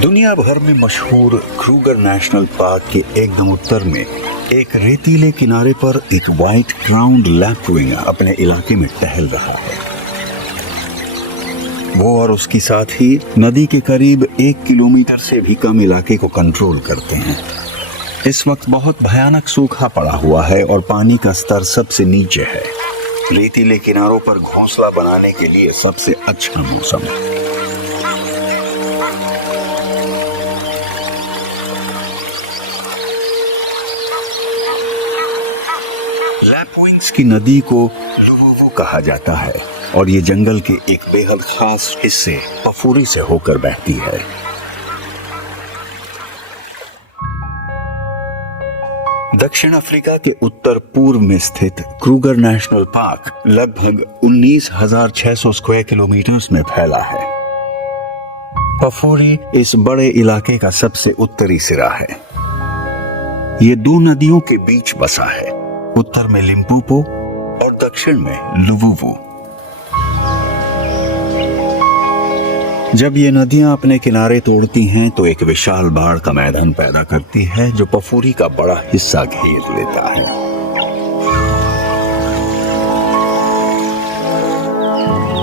दुनिया भर में मशहूर क्रूगर नेशनल पार्क के एकदम उत्तर में एक रेतीले किनारे पर एक व्हाइट क्राउन्ड लैपविंग अपने इलाके में टहल रहा है। वो और उसकी साथी नदी के करीब 1 किलोमीटर से भी कम इलाके को कंट्रोल करते हैं। इस वक्त बहुत भयानक सूखा पड़ा हुआ है और पानी का स्तर सबसे नीचे है। रेतीले किनारों पर घोंसला बनाने के लिए सबसे अच्छा मौसम है। लैपविंग्स की नदी को लुवुवु कहा जाता है और ये जंगल के एक बेहद खास हिस्से पफूरी से होकर बहती है। दक्षिण अफ्रीका के उत्तर पूर्व में स्थित क्रूगर नेशनल पार्क लगभग 19,600 स्क्वायर किलोमीटर में फैला है। पफूरी इस बड़े इलाके का सबसे उत्तरी सिरा है। ये 2 नदियों के बीच बसा है, उत्तर में लिम्पोपो और दक्षिण में लुवुवु। जब ये नदियां अपने किनारे तोड़ती हैं तो एक विशाल बाढ़ का मैदान पैदा करती है जो पफूरी का बड़ा हिस्सा घेर लेता है।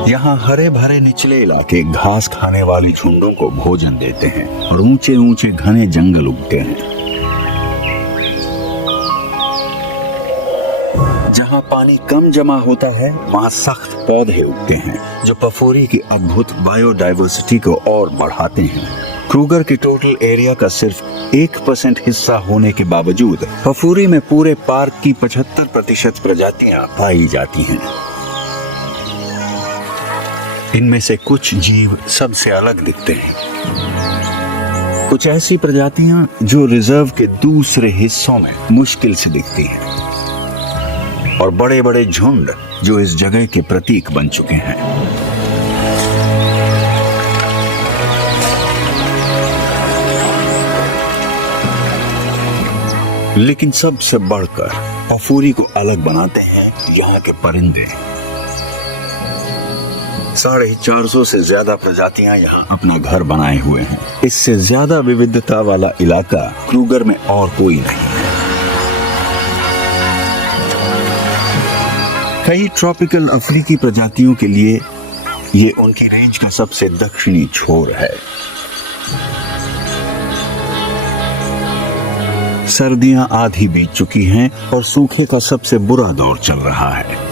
यहाँ हरे भरे निचले इलाके घास खाने वाली झुंडों को भोजन देते हैं और ऊंचे ऊंचे घने जंगल उगते हैं। जहाँ पानी कम जमा होता है वहाँ सख्त पौधे उगते हैं जो पफूरी की अद्भुत बायोडाइवर्सिटी को और बढ़ाते हैं। क्रूगर के टोटल एरिया का सिर्फ 1% हिस्सा होने के बावजूद पफूरी में पूरे पार्क की 75% प्रजातियां पाई जाती हैं। इनमें से कुछ जीव सबसे अलग दिखते हैं। कुछ ऐसी प्रजातियां जो रिजर्व के दूसरे हिस्सों में मुश्किल से दिखती हैं और बड़े बड़े झुंड जो इस जगह के प्रतीक बन चुके हैं। लेकिन सबसे बढ़कर पफूरी को अलग बनाते हैं यहाँ के परिंदे। 450 से ज्यादा प्रजातियां यहाँ अपना घर बनाए हुए हैं। इससे ज्यादा विविधता वाला इलाका क्रूगर में और कोई नहीं है। कई ट्रॉपिकल अफ्रीकी प्रजातियों के लिए ये उनकी रेंज का सबसे दक्षिणी छोर है। सर्दियां आधी बीत चुकी हैं और सूखे का सबसे बुरा दौर चल रहा है।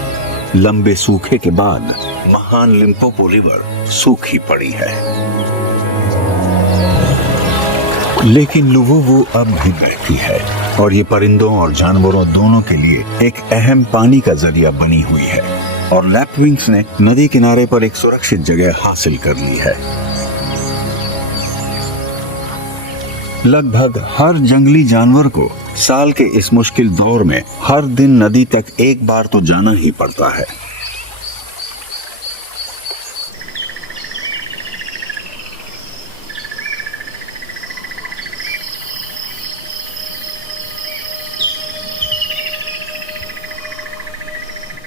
लंबे सूखे के बाद महान लिम्पोपो रिवर सूखी पड़ी है, लेकिन लुवुवु अब भी बहती है और ये परिंदों और जानवरों दोनों के लिए एक अहम पानी का जरिया बनी हुई है। और लैपविंग्स ने नदी किनारे पर एक सुरक्षित जगह हासिल कर ली है। लगभग हर जंगली जानवर को साल के इस मुश्किल दौर में हर दिन नदी तक एक बार तो जाना ही पड़ता है।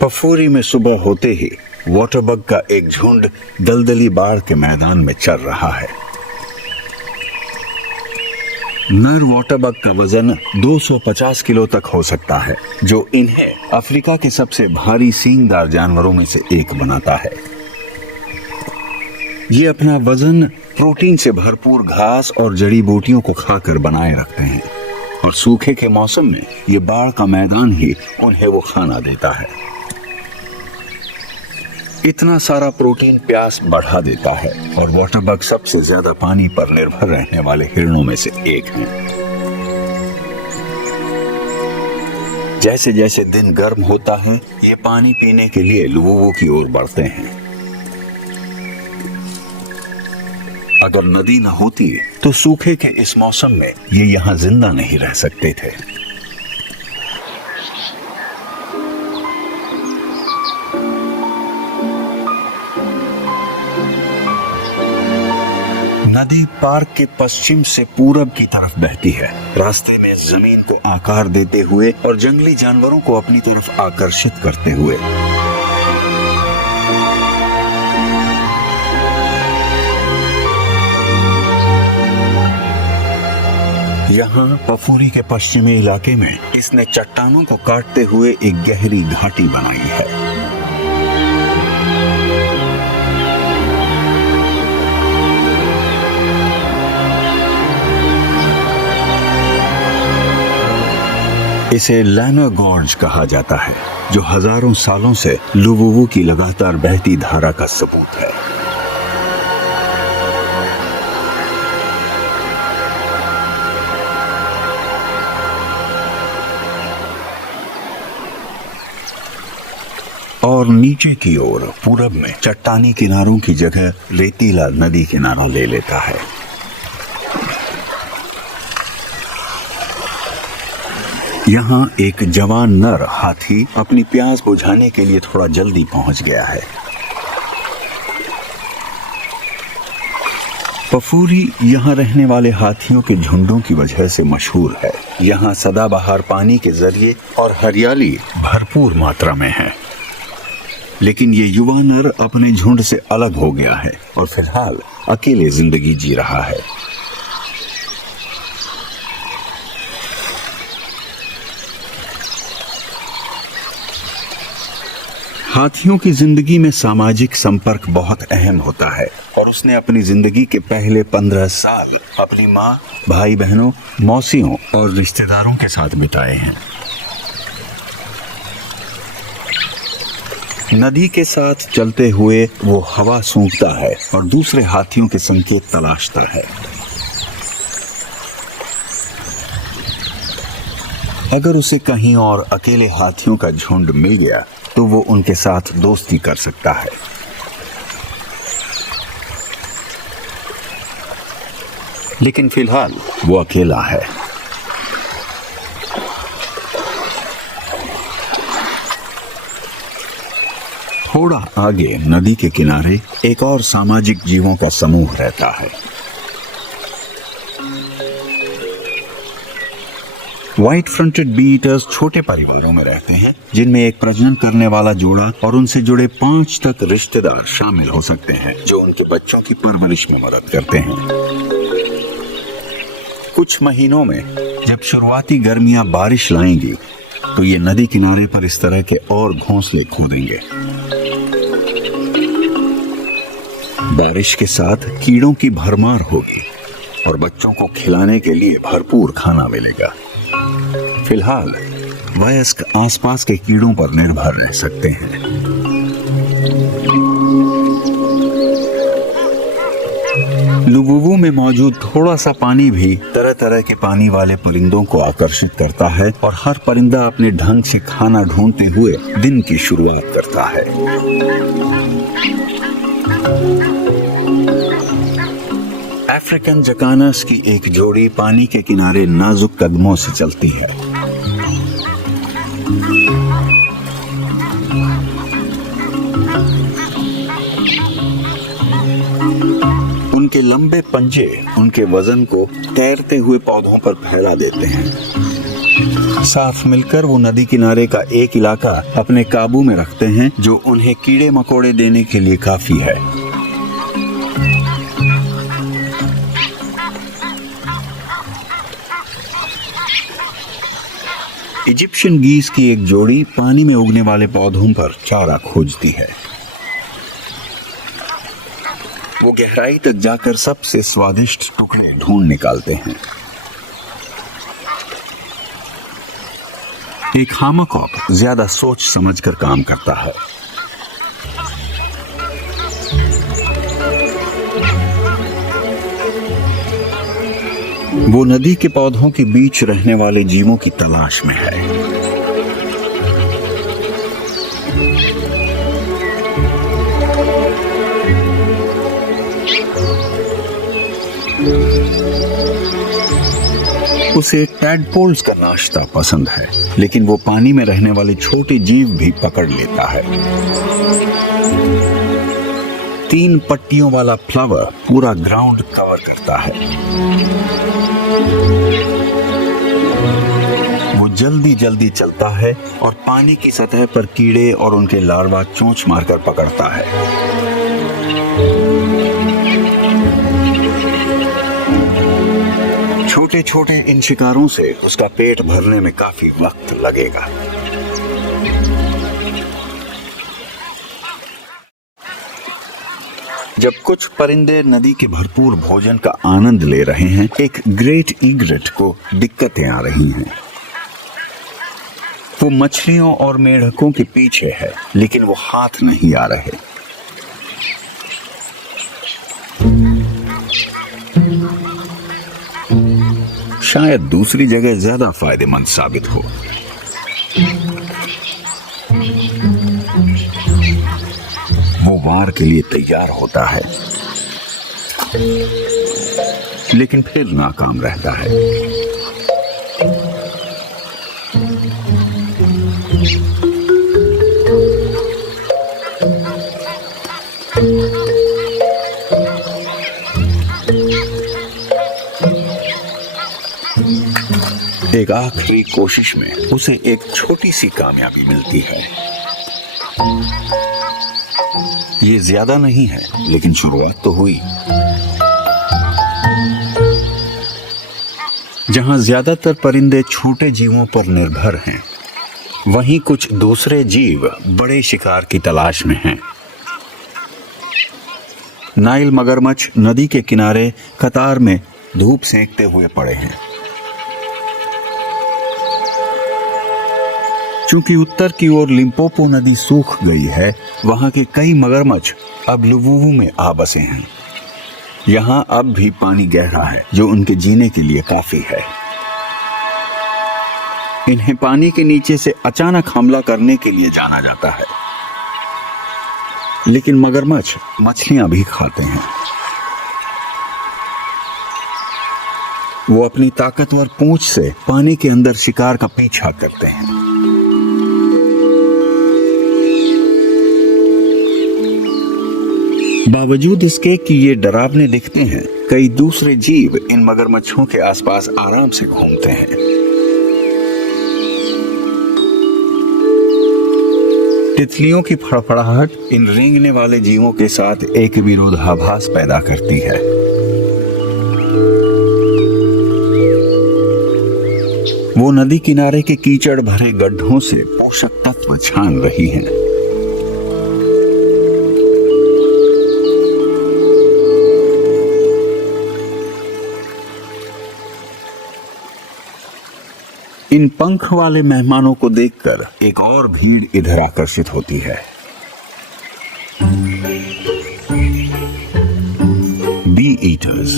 पफूरी में सुबह होते ही वाटरबग का एक झुंड दलदली बाढ़ के मैदान में चल रहा है। नर वाटरबग का वजन 250 किलो तक हो सकता है, जो इन्हें अफ्रीका के सबसे भारी सींगदार जानवरों में से एक बनाता है। ये अपना वजन प्रोटीन से भरपूर घास और जड़ी बूटियों को खाकर बनाए रखते हैं और सूखे के मौसम में ये बाढ़ का मैदान ही उन्हें वो खाना देता है। इतना सारा प्रोटीन प्यास बढ़ा देता है और वाटरबग सबसे ज्यादा पानी पर निर्भर रहने वाले हिरणों में से एक हैं। जैसे जैसे दिन गर्म होता है ये पानी पीने के लिए लुवुवु की ओर बढ़ते हैं। अगर नदी न होती तो सूखे के इस मौसम में ये यहाँ जिंदा नहीं रह सकते थे। नदी पार्क के पश्चिम से पूरब की तरफ बहती है, रास्ते में जमीन को आकार देते हुए और जंगली जानवरों को अपनी तरफ आकर्षित करते हुए। यहाँ पफूरी के पश्चिमी इलाके में इसने चट्टानों को काटते हुए एक गहरी घाटी बनाई है। इसे लैना गॉर्ज कहा जाता है, जो हजारों सालों से लुवुवु की लगातार बहती धारा का सबूत है। और नीचे की ओर पूरब में चट्टानी किनारों की जगह रेतीला नदी किनारा ले लेता है। यहाँ एक जवान नर हाथी अपनी प्यास बुझाने के लिए थोड़ा जल्दी पहुंच गया है। पफूरी यहाँ रहने वाले हाथियों के झुंडों की वजह से मशहूर है। यहाँ सदाबहार पानी के जरिए और हरियाली भरपूर मात्रा में है। लेकिन ये युवा नर अपने झुंड से अलग हो गया है और फिलहाल अकेले जिंदगी जी रहा है। हाथियों की जिंदगी में सामाजिक संपर्क बहुत अहम होता है और उसने अपनी जिंदगी के पहले 15 साल अपनी माँ, भाई बहनों, मौसियों और रिश्तेदारों के साथ बिताए हैं। नदी के साथ चलते हुए वो हवा सूंघता है और दूसरे हाथियों के संकेत तलाशता है। अगर उसे कहीं और अकेले हाथियों का झुंड मिल गया तो वो उनके साथ दोस्ती कर सकता है। लेकिन फिलहाल वो अकेला है। थोड़ा आगे नदी के किनारे एक और सामाजिक जीवों का समूह रहता है। व्हाइट फ्रंटेड बी ईटर्स छोटे परिवारों में रहते हैं, जिनमें एक प्रजनन करने वाला जोड़ा और उनसे जुड़े 5 तक रिश्तेदार शामिल हो सकते हैं, जो उनके बच्चों की परवरिश में मदद करते हैं। कुछ महीनों में जब शुरुआती गर्मियां बारिश लाएंगी तो ये नदी किनारे पर इस तरह के और घोंसले खोदेंगे। बारिश के साथ कीड़ों की भरमार होगी और बच्चों को खिलाने के लिए भरपूर खाना मिलेगा। फिलहाल वयस्क आसपास के कीड़ों पर निर्भर रह सकते हैं। लुवुवु में मौजूद थोड़ा सा पानी भी तरह तरह के पानी वाले परिंदों को आकर्षित करता है और हर परिंदा अपने ढंग से खाना ढूंढते हुए दिन की शुरुआत करता है। अफ्रीकन जकानस की एक जोड़ी पानी के किनारे नाजुक कदमों से चलती है। उनके लंबे पंजे उनके वजन को तैरते हुए पौधों पर फैला देते हैं। साथ मिलकर वो नदी किनारे का एक इलाका अपने काबू में रखते हैं, जो उन्हें कीड़े मकोड़े देने के लिए काफी है। इजिप्शियन गीस की एक जोड़ी पानी में उगने वाले पौधों पर चारा खोजती है। वो गहराई तक जाकर सबसे स्वादिष्ट टुकड़े ढूंढ निकालते हैं। एक हामाकॉक ज्यादा सोच समझकर काम करता है। वो नदी के पौधों के बीच रहने वाले जीवों की तलाश में है। उसे टैडपोल्स का नाश्ता पसंद है, लेकिन वो पानी में रहने वाले छोटे जीव भी पकड़ लेता है। 3 पट्टियों वाला फ्लावर पूरा ग्राउंड कवर करता है। वो जल्दी जल्दी चलता है और पानी की सतह पर कीड़े और उनके लार्वा चोंच मारकर पकड़ता है। छोटे छोटे इन शिकारों से उसका पेट भरने में काफी वक्त लगेगा। जब कुछ परिंदे नदी के भरपूर भोजन का आनंद ले रहे हैं, एक ग्रेट ईग्रेट को दिक्कतें आ रही हैं। वो मछलियों और मेढकों के पीछे है, लेकिन वो हाथ नहीं आ रहे। शायद दूसरी जगह ज्यादा फायदेमंद साबित हो। वो वार के लिए तैयार होता है, लेकिन फिर नाकाम रहता है। एक आखिरी कोशिश में उसे एक छोटी सी कामयाबी मिलती है। ये ज्यादा नहीं है, लेकिन शुरुआत तो हुई। जहां ज्यादातर परिंदे छोटे जीवों पर निर्भर हैं, वहीं कुछ दूसरे जीव बड़े शिकार की तलाश में हैं। नाइल मगरमच्छ नदी के किनारे कतार में धूप सेंकते हुए पड़े हैं। चूंकि उत्तर की ओर लिम्पोपो नदी सूख गई है, वहां के कई मगरमच्छ अब लुवुवु में आ बसे हैं। यहाँ अब भी पानी गहरा है, जो उनके जीने के लिए काफी है। इन्हें पानी के नीचे से अचानक हमला करने के लिए जाना जाता है, लेकिन मगरमच्छ मछलियां भी खाते हैं। वो अपनी ताकतवर पूंछ से पानी के अंदर शिकार का पीछा करते हैं। बावजूद इसके कि ये डरावने दिखते हैं, कई दूसरे जीव इन मगरमच्छों के आसपास आराम से घूमते हैं। तितलियों की फड़फड़ाहट इन रेंगने वाले जीवों के साथ एक विरोधाभास पैदा करती है। वो नदी किनारे के कीचड़ भरे गड्ढों से पोषक तत्व छान रही हैं। इन पंख वाले मेहमानों को देखकर एक और भीड़ इधर आकर्षित होती है। Bee eaters.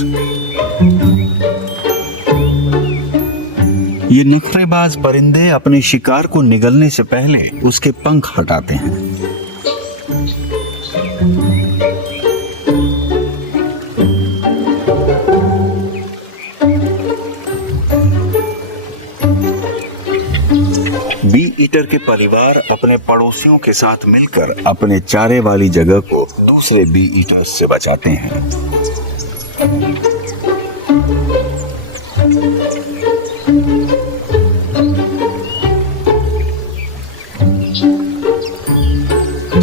ये नखरेबाज परिंदे अपने शिकार को निगलने से पहले उसके पंख हटाते हैं। बी ईटर के परिवार अपने पड़ोसियों के साथ मिलकर अपने चारे वाली जगह को दूसरे बी ईटर्स से बचाते हैं।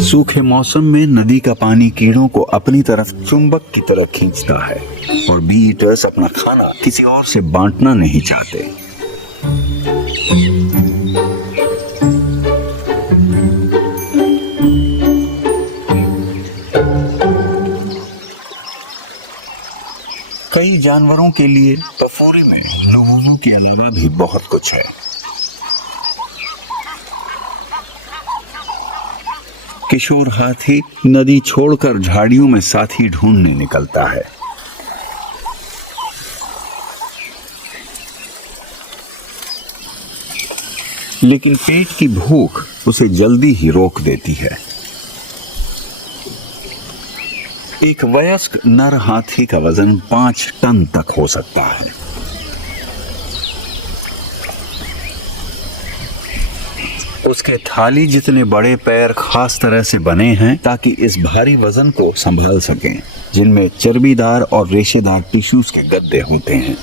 सूखे मौसम में नदी का पानी कीड़ों को अपनी तरफ चुंबक की तरह खींचता है, और बी ईटर्स अपना खाना किसी और से बांटना नहीं चाहते। कई जानवरों के लिए पफोरी में लुवुवु के अलावा भी बहुत कुछ है। किशोर हाथी नदी छोड़कर झाड़ियों में साथी ढूंढने निकलता है। लेकिन पेट की भूख उसे जल्दी ही रोक देती है। एक वयस्क नर हाथी का वजन 5 टन तक हो सकता है। उसके थाली जितने बड़े पैर खास तरह से बने हैं ताकि इस भारी वजन को संभाल सकें, जिनमें चर्बीदार और रेशेदार टिश्यूज के गद्दे होते हैं।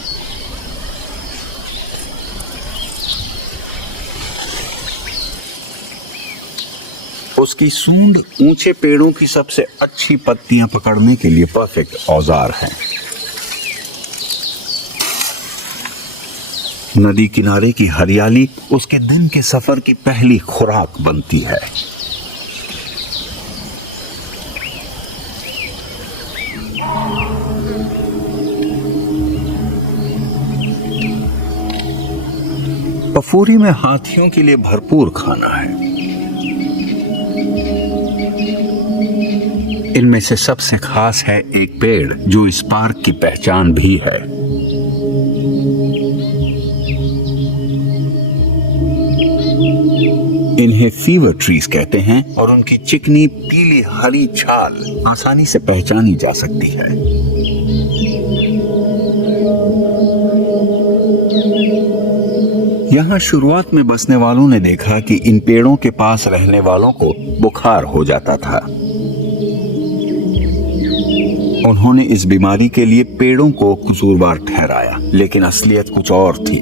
उसकी सूंड ऊंचे पेड़ों की सबसे अच्छी पत्तियां पकड़ने के लिए परफेक्ट औजार है। नदी किनारे की हरियाली उसके दिन के सफर की पहली खुराक बनती है। पफूरी में हाथियों के लिए भरपूर खाना है। इनमें से सबसे खास है एक पेड़ जो इस पार्क की पहचान भी है। इन्हें फीवर ट्रीज कहते हैं और उनकी चिकनी पीली हरी छाल आसानी से पहचानी जा सकती है। यहाँ शुरुआत में बसने वालों ने देखा कि इन पेड़ों के पास रहने वालों को बुखार हो जाता था। उन्होंने इस बीमारी के लिए पेड़ों को कसूरवार ठहराया, लेकिन असलियत कुछ और थी।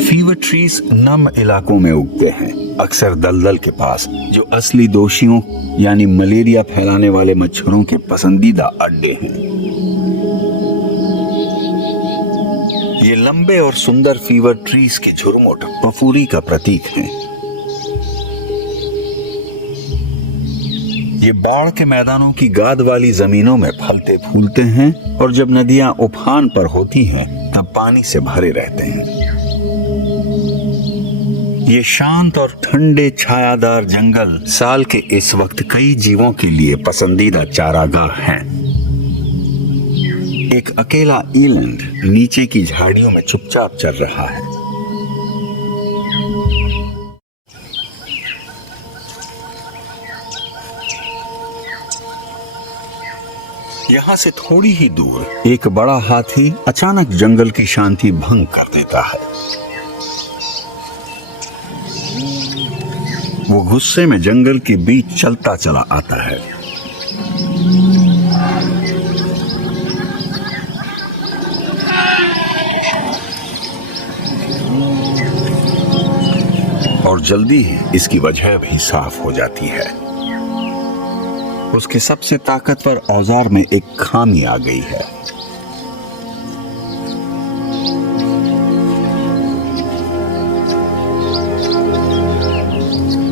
फीवर ट्रीज नम इलाकों में उगते हैं, अक्सर दलदल के पास, जो असली दोषियों यानी मलेरिया फैलाने वाले मच्छरों के पसंदीदा अड्डे हैं। ये लंबे और सुंदर फीवर ट्रीज की झुरमुट पफूरी का प्रतीक है। ये बाढ़ के मैदानों की गाद वाली जमीनों में फलते फूलते हैं और जब नदियां उफान पर होती हैं तब पानी से भरे रहते हैं। ये शांत और ठंडे छायादार जंगल साल के इस वक्त कई जीवों के लिए पसंदीदा चारागाह हैं। एक अकेला ईलैंड नीचे की झाड़ियों में चुपचाप चल रहा है। यहां से थोड़ी ही दूर एक बड़ा हाथी अचानक जंगल की शांति भंग कर देता है। वो गुस्से में जंगल के बीच चलता चला आता है। और जल्दी ही इसकी वजह भी साफ हो जाती है। उसके सबसे ताकतवर औजार में एक खामी आ गई है।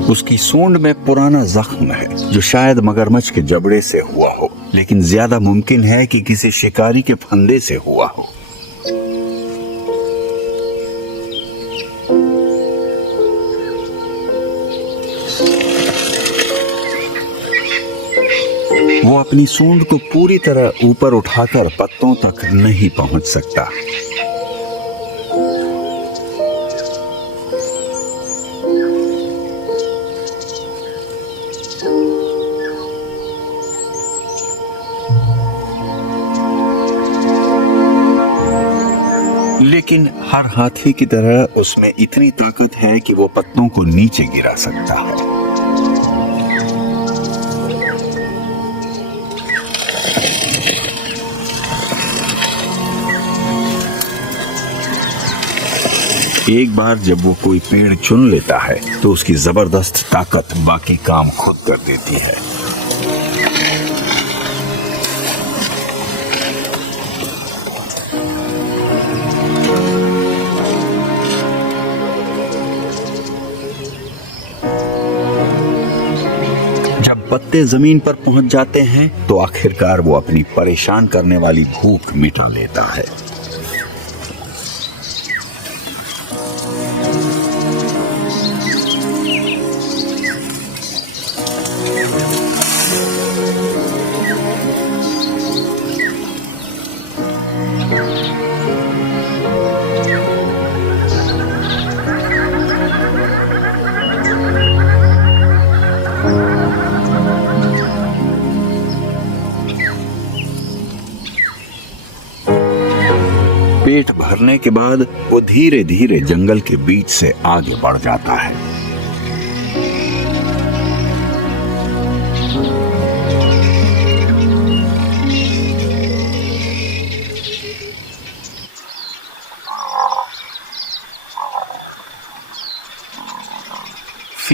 उसकी सूंड में पुराना जख्म है जो शायद मगरमच्छ के जबड़े से हुआ हो, लेकिन ज्यादा मुमकिन है कि किसी शिकारी के फंदे से हुआ हो। वो अपनी सूंड को पूरी तरह ऊपर उठाकर पत्तों तक नहीं पहुंच सकता। लेकिन हर हाथी की तरह उसमें इतनी ताकत है कि वो पत्तों को नीचे गिरा सकता है। एक बार जब वो कोई पेड़ चुन लेता है तो उसकी जबरदस्त ताकत बाकी काम खुद कर देती है। जब पत्ते जमीन पर पहुंच जाते हैं तो आखिरकार वो अपनी परेशान करने वाली भूख मिटा लेता है। पेट भरने के बाद वो धीरे धीरे जंगल के बीच से आगे बढ़ जाता है।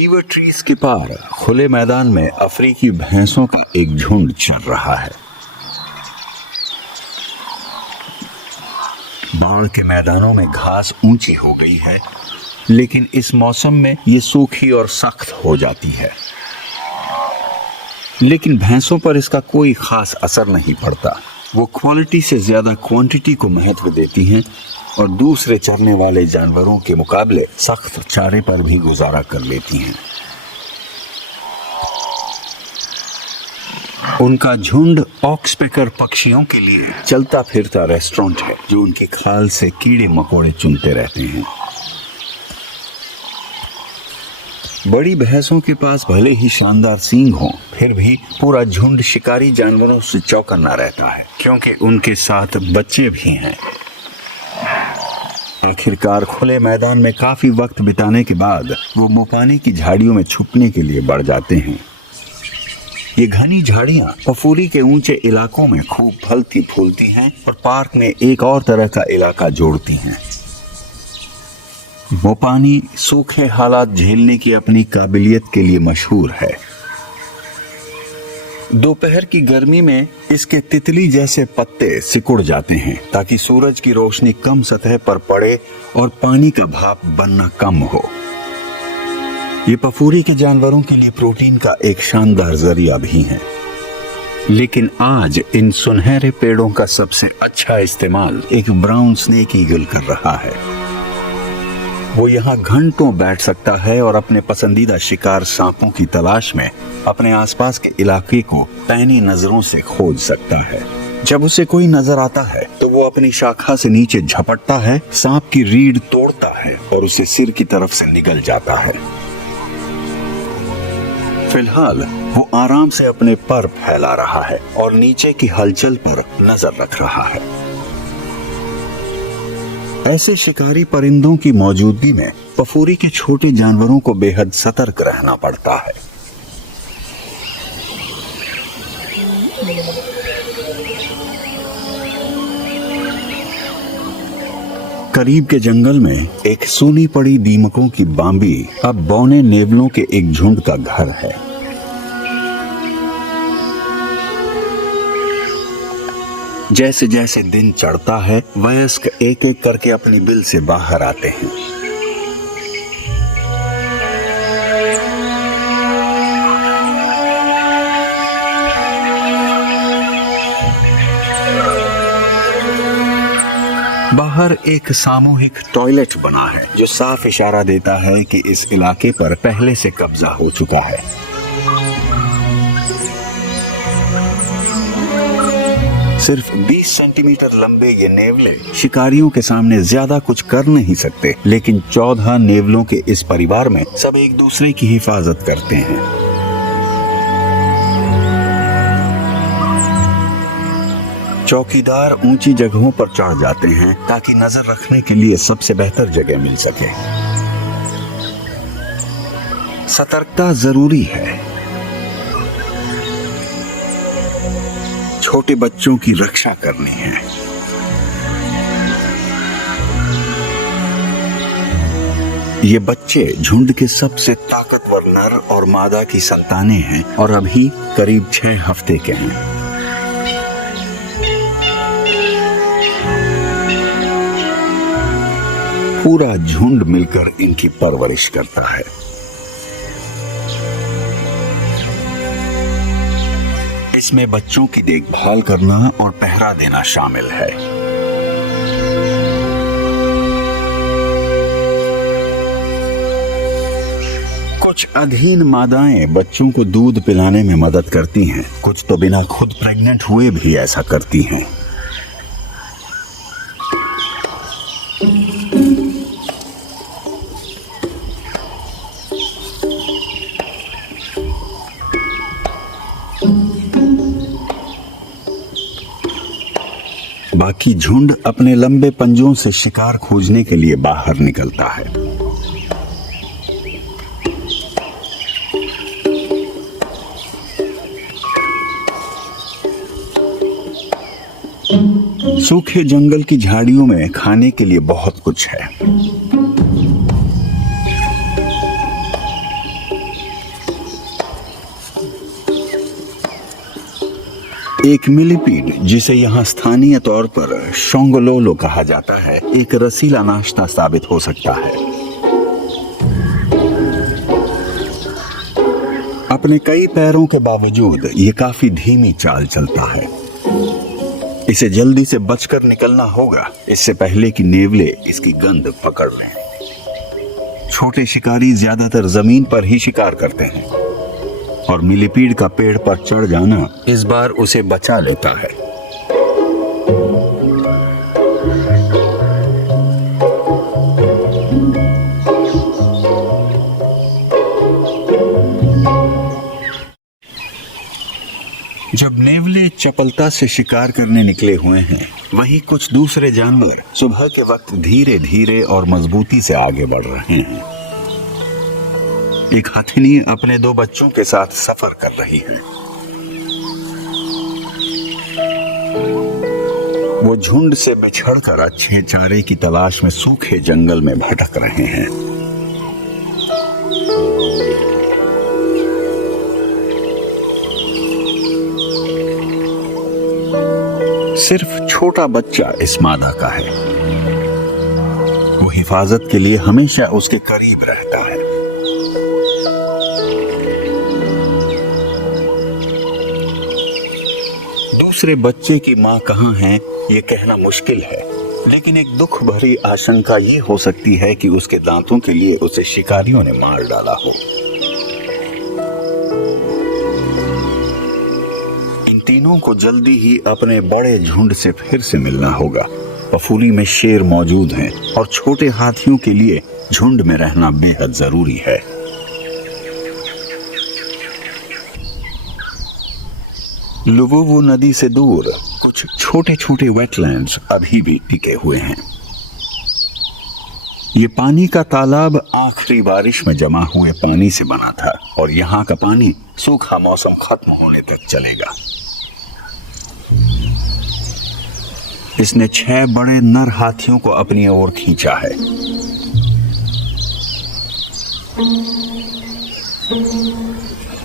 बीवर ट्रीज के पार खुले मैदान में अफ्रीकी भैंसों का एक झुंड चल रहा है। बाढ़ के मैदानों में घास ऊंची हो गई है, लेकिन इस मौसम में ये सूखी और सख्त हो जाती है। लेकिन भैंसों पर इसका कोई खास असर नहीं पड़ता। वो क्वालिटी से ज्यादा क्वांटिटी को महत्व देती हैं और दूसरे चरने वाले जानवरों के मुकाबले सख्त चारे पर भी गुजारा कर लेती हैं। उनका झुंड ऑक्सपेकर पक्षियों के लिए चलता फिरता रेस्टोरेंट है, जो उनकी खाल से कीड़े मकोड़े चुनते रहते हैं। बड़ी भैंसों के पास भले ही शानदार सींग हों, फिर भी पूरा झुंड शिकारी जानवरों से चौकन्ना रहता है, क्योंकि उनके साथ बच्चे भी हैं। आखिरकार खुले मैदान में काफी वक्त बिताने के बाद वो मोपानी की झाड़ियों में छुपने के लिए बढ़ जाते हैं। ये घनी झाड़ियां पफूरी के ऊंचे इलाकों में खूब फलती फूलती हैं और पार्क में एक और तरह का इलाका जोड़ती हैं। मोपानी सूखे हालात झेलने की अपनी काबिलियत के लिए मशहूर है। दोपहर की गर्मी में इसके तितली जैसे पत्ते सिकुड़ जाते हैं ताकि सूरज की रोशनी कम सतह पर पड़े और पानी का भाप बनना कम हो। ये पफूरी के जानवरों के लिए प्रोटीन का एक शानदार जरिया भी है। लेकिन आज इन सुनहरे पेड़ों का सबसे अच्छा इस्तेमाल एक ब्राउन स्नेक ईगल कर रहा है। वो यहाँ घंटों बैठ सकता है और अपने पसंदीदा शिकार सांपों की तलाश में अपने आसपास के इलाके को पैनी नजरों से खोज सकता है। जब उसे कोई नजर आता है तो वो अपनी शाखा से नीचे झपटता है, सांप की रीढ़ तोड़ता है और उसे सिर की तरफ से निगल जाता है। फिलहाल वो आराम से अपने पर फैला रहा है और नीचे की हलचल पर नजर रख रहा है। ऐसे शिकारी परिंदों की मौजूदगी में पफूरी के छोटे जानवरों को बेहद सतर्क रहना पड़ता है। करीब के जंगल में एक सूनी पड़ी दीमकों की बांबी अब बौने नेवलों के एक झुंड का घर है। जैसे जैसे दिन चढ़ता है, वयस्क एक एक करके अपनी बिल से बाहर आते हैं। बाहर एक सामूहिक टॉयलेट बना है, जो साफ इशारा देता है कि इस इलाके पर पहले से कब्जा हो चुका है। सिर्फ 20 सेंटीमीटर लंबे ये नेवले शिकारियों के सामने ज्यादा कुछ कर नहीं सकते, लेकिन 14 नेवलों के इस परिवार में सब एक दूसरे की हिफाजत करते हैं। चौकीदार ऊंची जगहों पर चढ़ जाते हैं ताकि नजर रखने के लिए सबसे बेहतर जगह मिल सके। सतर्कता जरूरी है। छोटे बच्चों की रक्षा करनी है। ये बच्चे झुंड के सबसे ताकतवर नर और मादा की संतानें हैं और अभी करीब 6 हफ्ते के हैं। पूरा झुंड मिलकर इनकी परवरिश करता है। इसमें बच्चों की देखभाल करना और पहरा देना शामिल है। कुछ अधीन मादाएं बच्चों को दूध पिलाने में मदद करती हैं, कुछ तो बिना खुद प्रेग्नेंट हुए भी ऐसा करती हैं। बाकी झुंड अपने लंबे पंजों से शिकार खोजने के लिए बाहर निकलता है। सूखे जंगल की झाड़ियों में खाने के लिए बहुत कुछ है। एक मिलीपीड, जिसे यहाँ स्थानीय तौर पर शोंगोलोलो कहा जाता है, एक रसीला नाश्ता साबित हो सकता है। अपने कई पैरों के बावजूद ये काफी धीमी चाल चलता है। इसे जल्दी से बचकर निकलना होगा, इससे पहले कि नेवले इसकी गंध पकड़ लें। छोटे शिकारी ज्यादातर जमीन पर ही शिकार करते हैं और मिलीपीड का पेड़ पर चढ़ जाना इस बार उसे बचा लेता है। जब नेवले चपलता से शिकार करने निकले हुए हैं, वहीं कुछ दूसरे जानवर सुबह के वक्त धीरे धीरे और मजबूती से आगे बढ़ रहे हैं। एक हथिनी अपने 2 बच्चों के साथ सफर कर रही है। वो झुंड से बिछड़कर अच्छे चारे की तलाश में सूखे जंगल में भटक रहे हैं। सिर्फ छोटा बच्चा इस मादा का है। वो हिफाजत के लिए हमेशा उसके करीब रहता है। दूसरे बच्चे की मां कहां है ये कहना मुश्किल है, लेकिन एक दुख भरी आशंका ये हो सकती है कि उसके दांतों के लिए उसे शिकारियों ने मार डाला हो। इन तीनों को जल्दी ही अपने बड़े झुंड से फिर से मिलना होगा। पफूली में शेर मौजूद हैं और छोटे हाथियों के लिए झुंड में रहना बेहद जरूरी है। लुवुवु नदी से दूर कुछ छोटे छोटे वेटलैंड्स अभी भी टिके हुए हैं। ये पानी का तालाब आखिरी बारिश में जमा हुए पानी से बना था और यहाँ का पानी सूखा मौसम खत्म होने तक चलेगा। इसने 6 बड़े नर हाथियों को अपनी ओर खींचा है।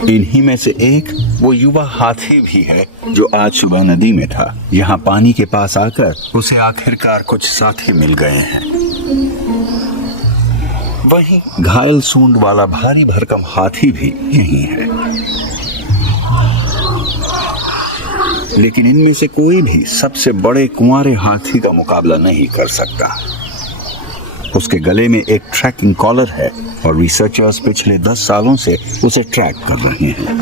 इन्हीं में से एक वो युवा हाथी भी है जो आज सुबह नदी में था। यहाँ पानी के पास आकर उसे आखिरकार कुछ साथी मिल गए हैं। वहीं घायल सूंड वाला भारी भरकम हाथी भी यहीं है। लेकिन इनमें से कोई भी सबसे बड़े कुंवारे हाथी का मुकाबला नहीं कर सकता। उसके गले में एक ट्रैकिंग कॉलर है और रिसर्चर्स पिछले 10 सालों से उसे ट्रैक कर रहे हैं।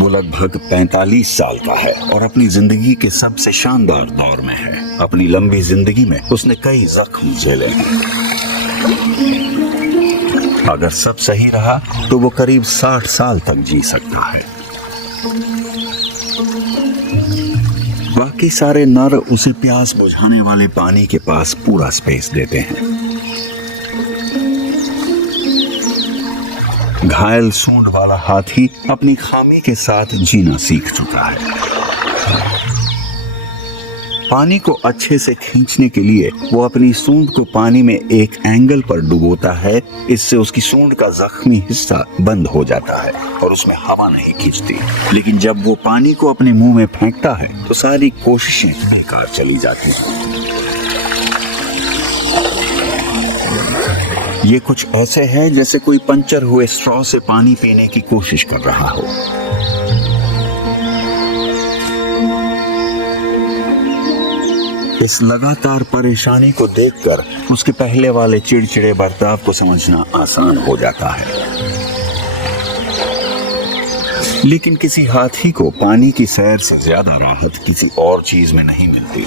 वो लगभग 45 साल का है और अपनी जिंदगी के सबसे शानदार दौर में है। अपनी लंबी जिंदगी में उसने कई जख्म झेले हैं। अगर सब सही रहा तो वो करीब 60 साल तक जी सकता है। बाकी सारे नर उसे प्यास बुझाने वाले पानी के पास पूरा स्पेस देते हैं। घायल सूंड वाला हाथी अपनी खामी के साथ जीना सीख चुका है। पानी को अच्छे से खींचने के लिए वो अपनी सूंड को पानी में एक एंगल पर डुबोता है। इससे उसकी सूंड का जख्मी हिस्सा बंद हो जाता है और उसमें हवा नहीं खींचती। लेकिन जब वो पानी को अपने मुंह में फेंकता है तो सारी कोशिशें बेकार चली जाती हैं। ये कुछ ऐसे है जैसे कोई पंचर हुए स्ट्रॉ से पानी पीने की कोशिश कर रहा हो। इस लगातार परेशानी को देखकर उसके पहले वाले चिड़चिड़े बर्ताव को समझना आसान हो जाता है। लेकिन किसी हाथी को पानी की सैर से ज्यादा राहत किसी और चीज में नहीं मिलती।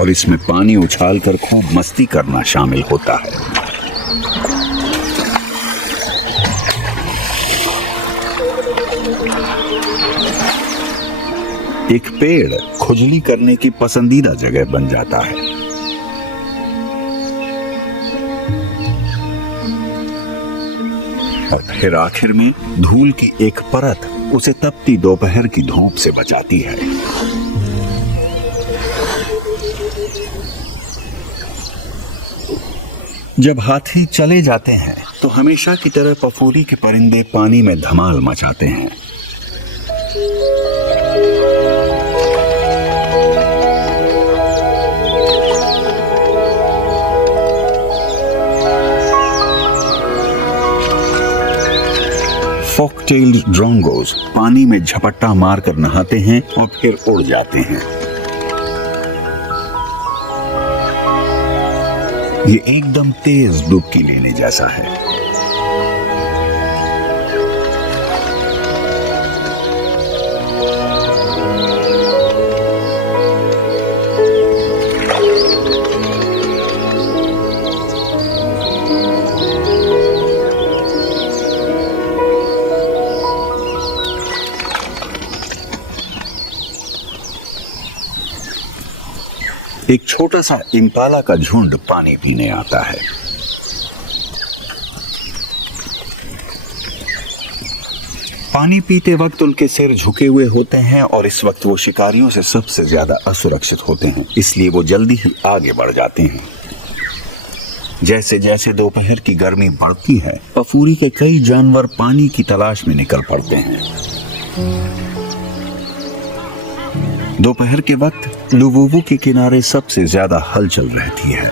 और इसमें पानी उछालकर खूब मस्ती करना शामिल होता है। एक पेड़ खुजली करने की पसंदीदा जगह बन जाता है। और फिर आखिर में धूल की एक परत उसे तपती दोपहर की धूप से बचाती है। जब हाथी चले जाते हैं तो हमेशा की तरह पफूरी के परिंदे पानी में धमाल मचाते हैं। फॉक्टेल्ड ड्रोंगोस पानी में झपट्टा मारकर नहाते हैं और फिर उड़ जाते हैं। ये एकदम तेज डुबकी लेने जैसा है। एक छोटा सा इम्पाला का झुंड पानी पीने आता है। पानी पीते वक्त उनके सिर झुके हुए होते हैं और इस वक्त वो शिकारियों से सबसे ज्यादा असुरक्षित होते हैं, इसलिए वो जल्दी ही आगे बढ़ जाते हैं। जैसे जैसे दोपहर की गर्मी बढ़ती है, पफूरी के कई जानवर पानी की तलाश में निकल पड़ते हैं। दोपहर के वक्त लुवुवु के किनारे सबसे ज्यादा हलचल रहती है।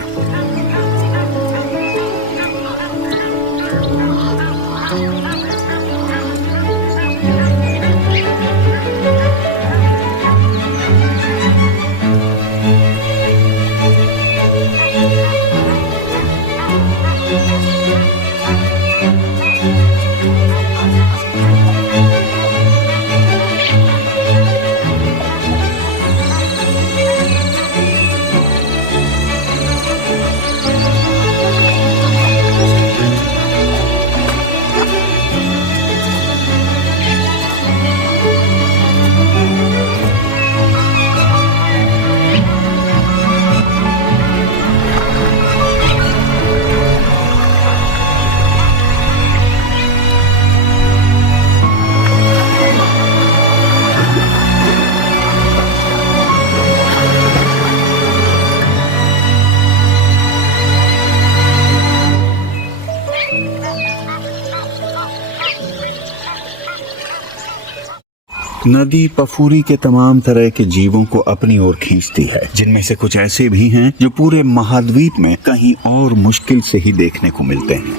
नदी पफूरी के तमाम तरह के जीवों को अपनी ओर खींचती है, जिनमें से कुछ ऐसे भी हैं जो पूरे महाद्वीप में कहीं और मुश्किल से ही देखने को मिलते हैं।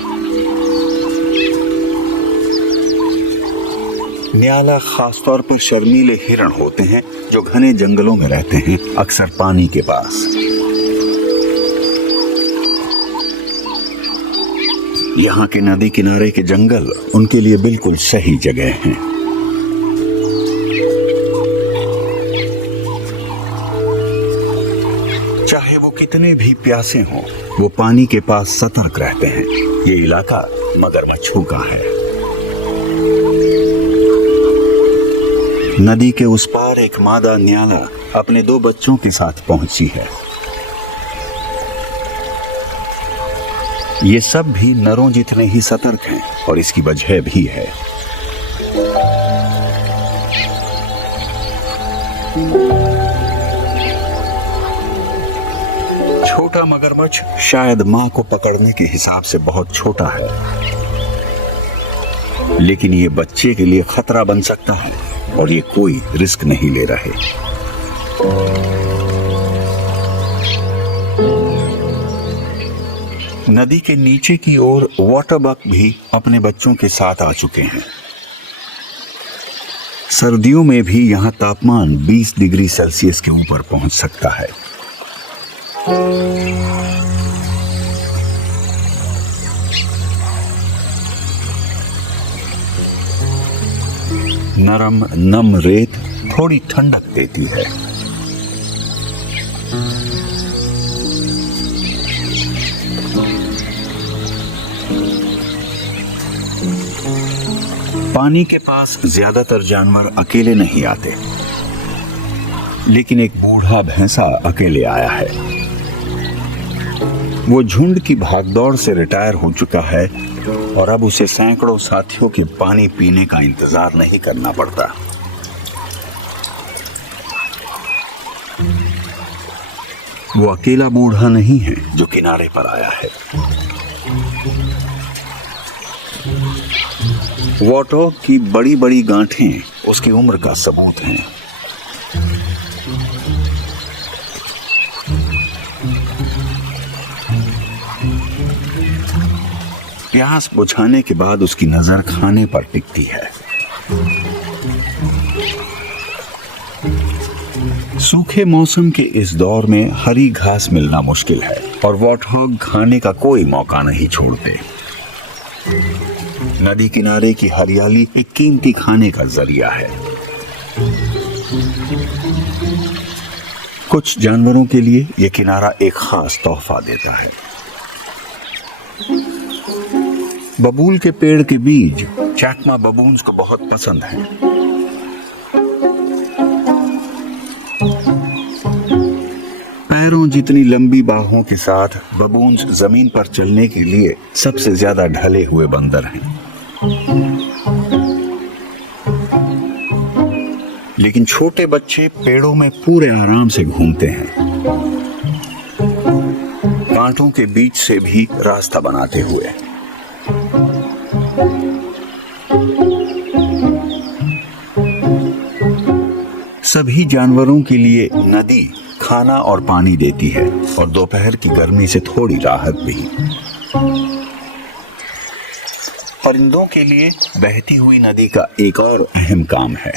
न्याला खासतौर पर शर्मीले हिरण होते हैं जो घने जंगलों में रहते हैं, अक्सर पानी के पास। यहाँ के नदी किनारे के जंगल उनके लिए बिल्कुल सही जगह हैं। चाहे वो कितने भी प्यासे हों, वो पानी के पास सतर्क रहते हैं। ये इलाका मगरमच्छों का है। नदी के उस पार एक मादा न्याला अपने 2 बच्चों के साथ पहुंची है। ये सब भी नरों जितने ही सतर्क हैं और इसकी वजह भी है। छोटा मगरमच्छ शायद मां को पकड़ने के हिसाब से बहुत छोटा है, लेकिन ये बच्चे के लिए खतरा बन सकता है और ये कोई रिस्क नहीं ले रहे। नदी के नीचे की ओर वाटरबक भी अपने बच्चों के साथ आ चुके हैं। सर्दियों में भी यहाँ तापमान 20 डिग्री सेल्सियस के ऊपर पहुंच सकता है। नरम नम रेत थोड़ी ठंडक देती है। पानी के पास ज्यादातर जानवर अकेले नहीं आते, लेकिन एक बूढ़ा भैंसा अकेले आया है। वो झुंड की भागदौड़ से रिटायर हो चुका है और अब उसे सैकड़ों साथियों के पानी पीने का इंतजार नहीं करना पड़ता। वो अकेला बूढ़ा नहीं है जो किनारे पर आया है। वॉटहॉग की बड़ी बड़ी गांठें उसकी उम्र का सबूत हैं। प्यास बुझाने के बाद उसकी नजर खाने पर टिकती है। सूखे मौसम के इस दौर में हरी घास मिलना मुश्किल है और वॉटहॉग खाने का कोई मौका नहीं छोड़ते। नदी किनारे की हरियाली एक कीमती खाने का जरिया है। कुछ जानवरों के लिए यह किनारा एक खास तोहफा देता है। बबूल के पेड़ के बीज चैकमा बबून्स को बहुत पसंद हैं। पैरों जितनी लंबी बाहों के साथ बबून्स जमीन पर चलने के लिए सबसे ज्यादा ढले हुए बंदर हैं। लेकिन छोटे बच्चे पेड़ों में पूरे आराम से घूमते हैं, कांटों के बीच से भी रास्ता बनाते हुए। सभी जानवरों के लिए नदी खाना और पानी देती है और दोपहर की गर्मी से थोड़ी राहत भी। परिंदों के लिए बहती हुई नदी का एक और अहम काम है।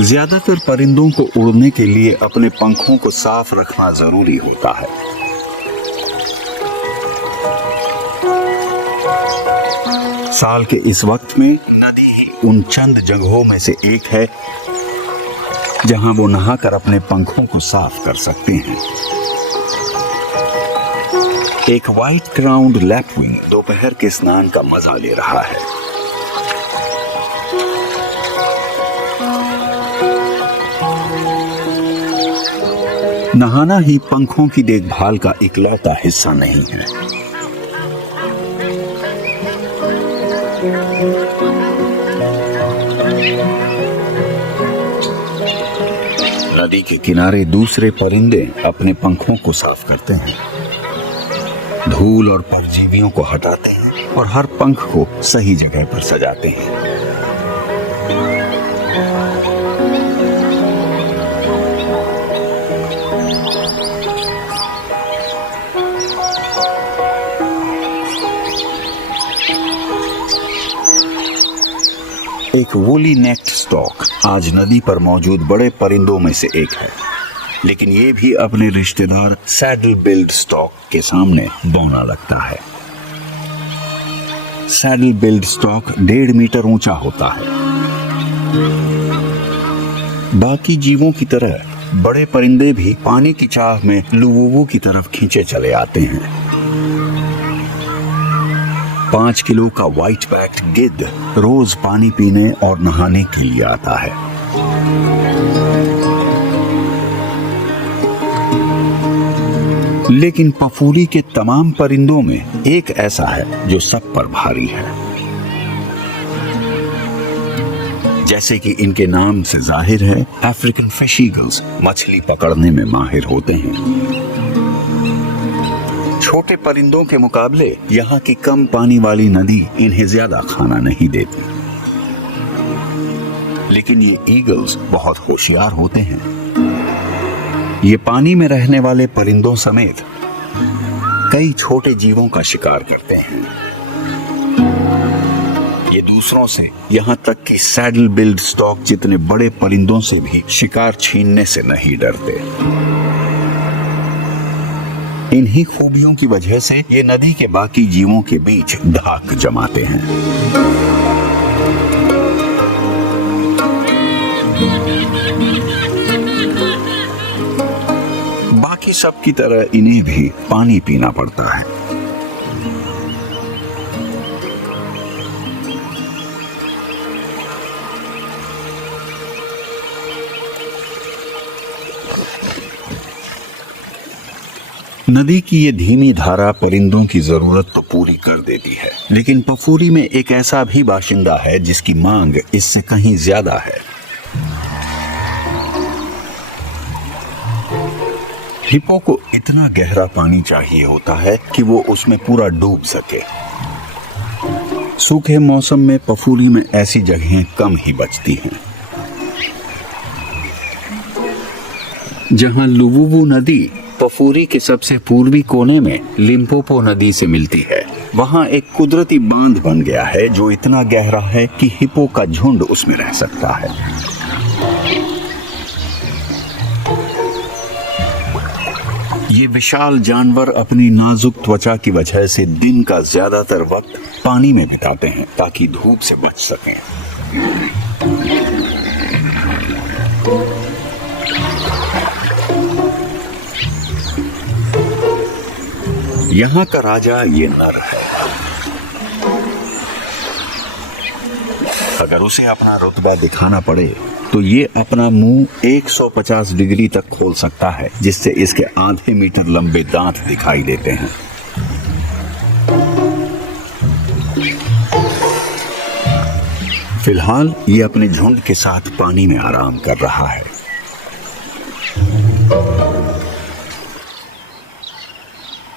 ज्यादातर परिंदों को उड़ने के लिए अपने पंखों को साफ रखना जरूरी होता है। साल के इस वक्त में नदी ही उन चंद जगहों में से एक है जहां वो नहाकर अपने पंखों को साफ कर सकते हैं। एक व्हाइट क्राउन्ड लैपविंग दोपहर के स्नान का मजा ले रहा है। नहाना ही पंखों की देखभाल का इकलौता हिस्सा नहीं है। नदी के किनारे दूसरे परिंदे अपने पंखों को साफ करते हैं, धूल और परजीवियों को हटाते हैं और हर पंख को सही जगह पर सजाते हैं। एक वूली नेक्ड स्टॉक आज नदी पर मौजूद बड़े परिंदों में से एक है, लेकिन ये भी अपने रिश्तेदार सैडल बिल्ड स्टॉक के सामने बौना लगता है। सैडल बिल्ड स्टॉक 1.5 मीटर ऊंचा होता है। बाकी जीवों की तरह बड़े परिंदे भी पानी की चाह में लुवुवु की तरफ खींचे चले आते हैं। 5 किलो का व्हाइट बैक्ड गिद्ध रोज पानी पीने और नहाने के लिए आता है। लेकिन पफूरी के तमाम परिंदों में एक ऐसा है जो सब पर भारी है। जैसे कि इनके नाम से जाहिर है, अफ्रीकन फिश ईगल्स मछली पकड़ने में माहिर होते हैं। छोटे परिंदों के मुकाबले यहाँ की कम पानी वाली नदी इन्हें ज्यादा खाना नहीं देती, लेकिन ये ईगल्स बहुत होशियार होते हैं। ये पानी में रहने वाले परिंदों समेत कई छोटे जीवों का शिकार करते हैं। ये दूसरों से, यहाँ तक कि सैडल बिल्ड स्टॉक जितने बड़े परिंदों से भी शिकार छीनने से नहीं डरते। इन्हीं खूबियों की वजह से ये नदी के बाकी जीवों के बीच धाक जमाते हैं। बाकी सब की तरह इन्हें भी पानी पीना पड़ता है। नदी की ये धीमी धारा परिंदों की जरूरत तो पूरी कर देती है, लेकिन पफूरी में एक ऐसा भी बाशिंदा है जिसकी मांग इससे कहीं ज्यादा है। हिप्पो को इतना गहरा पानी चाहिए होता है कि वो उसमें पूरा डूब सके। सूखे मौसम में पफूरी में ऐसी जगहें कम ही बचती हैं। जहां लुवुवु नदी पफूरी के सबसे पूर्वी कोने में लिम्पोपो नदी से मिलती है, वहां एक कुदरती बांध बन गया है जो इतना गहरा है कि हिप्पो का झुंड उसमें रह सकता है। ये विशाल जानवर अपनी नाजुक त्वचा की वजह से दिन का ज्यादातर वक्त पानी में बिताते हैं ताकि धूप से बच सकें। यहाँ का राजा ये नर है। अगर उसे अपना रुतबा दिखाना पड़े तो ये अपना मुंह 150 डिग्री तक खोल सकता है, जिससे इसके आधे मीटर लंबे दांत दिखाई देते हैं। फिलहाल ये अपने झुंड के साथ पानी में आराम कर रहा है।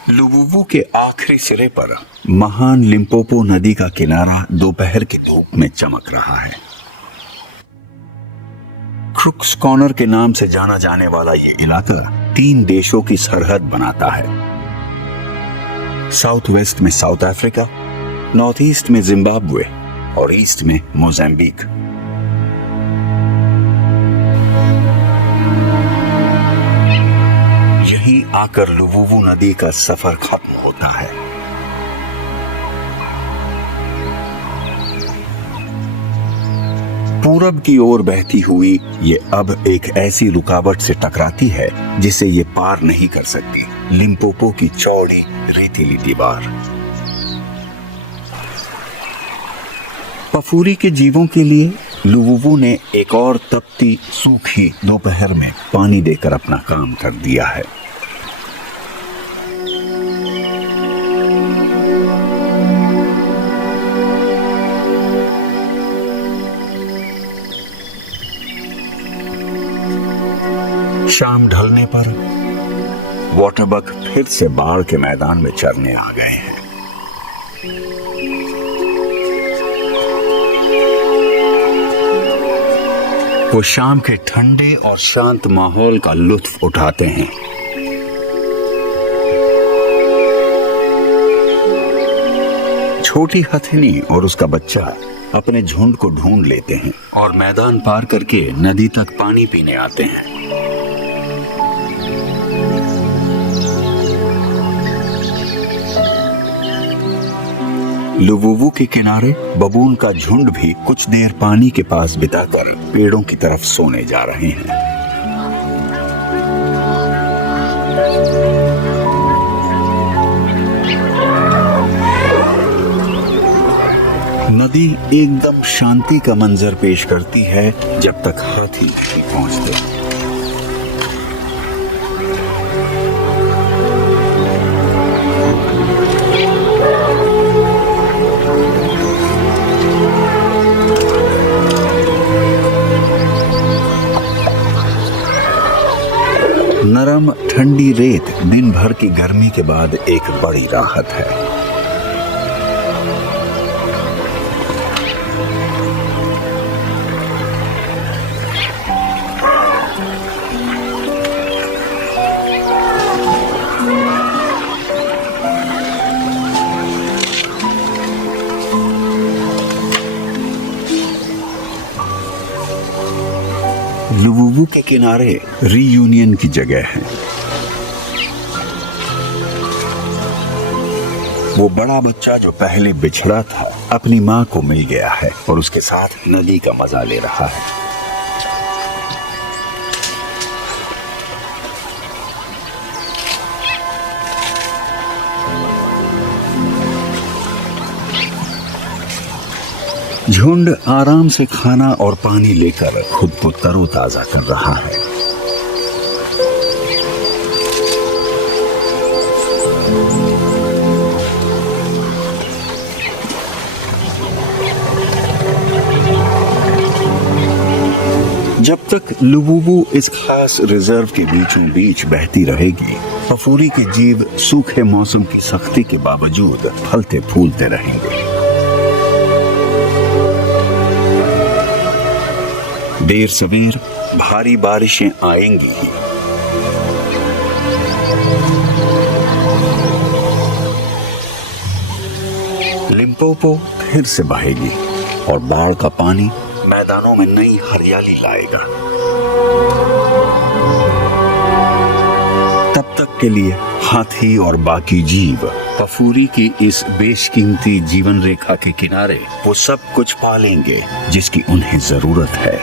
लुवुवु के आखिरी सिरे पर महान लिम्पोपो नदी का किनारा दोपहर की धूप में चमक रहा है। क्रुक्स कॉर्नर के नाम से जाना जाने वाला ये इलाका 3 देशों की सरहद बनाता है। साउथ वेस्ट में साउथ अफ्रीका, नॉर्थ ईस्ट में जिम्बाब्वे और ईस्ट में मोजाम्बिक। यहीं आकर लुवुवु नदी का सफर खत्म होता है। पूरब की ओर बहती हुई ये अब एक ऐसी रुकावट से टकराती है जिसे ये पार नहीं कर सकती, लिम्पोपो की चौड़ी रेतीली दीवार। पफूरी के जीवों के लिए लुवुवु ने एक और तपती सूखी दोपहर में पानी देकर अपना काम कर दिया है। शाम ढलने पर वाटरबग फिर से बाढ़ के मैदान में चरने आ गए हैं। वो शाम के ठंडे और शांत माहौल का लुत्फ उठाते हैं। छोटी हथिनी और उसका बच्चा अपने झुंड को ढूंढ लेते हैं और मैदान पार करके नदी तक पानी पीने आते हैं। लुवुवु के किनारे बबून का झुंड भी कुछ देर पानी के पास बिताकर पेड़ों की तरफ सोने जा रहे हैं। नदी एकदम शांति का मंजर पेश करती है जब तक हाथी नहीं पहुंचते। नरम ठंडी रेत दिन भर की गर्मी के बाद एक बड़ी राहत है। लुवुवु के किनारे रीयूनियन की जगह है। वो बड़ा बच्चा जो पहले बिछड़ा था अपनी माँ को मिल गया है और उसके साथ नदी का मजा ले रहा है। झुंड आराम से खाना और पानी लेकर खुद को तरोताजा कर रहा है। लुबुबु इस खास रिजर्व के बीचों बीच बहती रहेगी। पफूरी के जीव सूखे मौसम की सख्ती के बावजूद फलते फूलते रहेंगे। देर सवेर भारी बारिशें आएंगी ही। लिम्पोपो फिर से बहेगी और बाढ़ का पानी मैदानों में नई हरियाली लाएगा। तब तक के लिए हाथी और बाकी जीव पफूरी की इस बेशकीमती जीवन रेखा के किनारे वो सब कुछ पालेंगे जिसकी उन्हें जरूरत है।